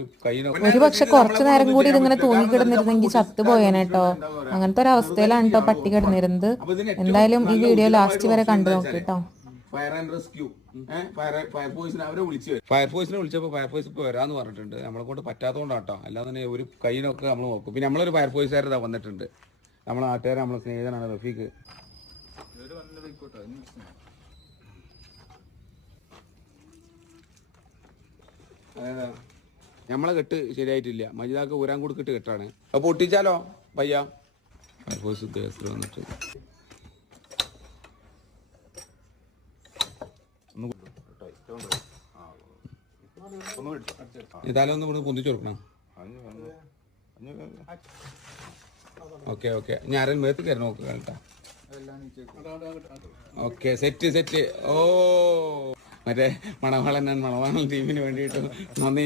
ഒരു പക്ഷെ കുറച്ചു നേരം കൂടി ഇതിങ്ങനെ തൂങ്ങിക്കിടന്നിരുന്നെങ്കിൽ ചത്തുപോയേനേട്ടോ. അങ്ങനത്തെ ഒരു അവസ്ഥയിലാണ് കേട്ടോ പട്ടി കിടന്നിരുന്നത്. എന്തായാലും ഈ വീഡിയോ ലാസ്റ്റ് വരെ കണ്ടു നോക്കിട്ടോ. ഫയർ ആൻഡ് റെസ്ക്യൂ ഫയർഫോഴ്സിനെ അവരെ ഫയർഫോഴ്സിനെ വിളിച്ചപ്പോൾ ഫയർഫോഴ്സ് ഇപ്പോൾ വരാമെന്ന് പറഞ്ഞിട്ടുണ്ട്. നമ്മളെ കൊണ്ട് പറ്റാത്തതുകൊണ്ടാട്ടോ. അല്ലാതെ തന്നെ ഒരു കൈനൊക്കെ നമ്മൾ നോക്കും. പിന്നെ നമ്മളൊരു ഫയർഫോഴ്സുകാരതാ വന്നിട്ടുണ്ട്. നമ്മളെ നാട്ടുകാരെ നമ്മളെ സ്നേഹിതനാണ് റഫീഖ്. അതെ, നമ്മളെ കെട്ട് ശരിയായിട്ടില്ല. മജിദാക്ക് ഊരാൻ കൊടുക്കിട്ട് കെട്ടാണ്. അപ്പോൾ പൊട്ടിച്ചാലോ പയ്യ? ഫയർഫോഴ്സ് ഉദ്യോഗസ്ഥർ വന്നിട്ട് ഇതാലൊന്നും ഇവിടെ പൊന്തിച്ചു കൊടുക്കണം. ഓക്കെ ഓക്കെ, ഞാൻ ആരും മേത്ത് കയറി നോക്കുക കേട്ടാ. Okay, set. ഓ മറ്റേ മണവാളൻ ടീമിന് വേണ്ടിയിട്ട് നന്ദി.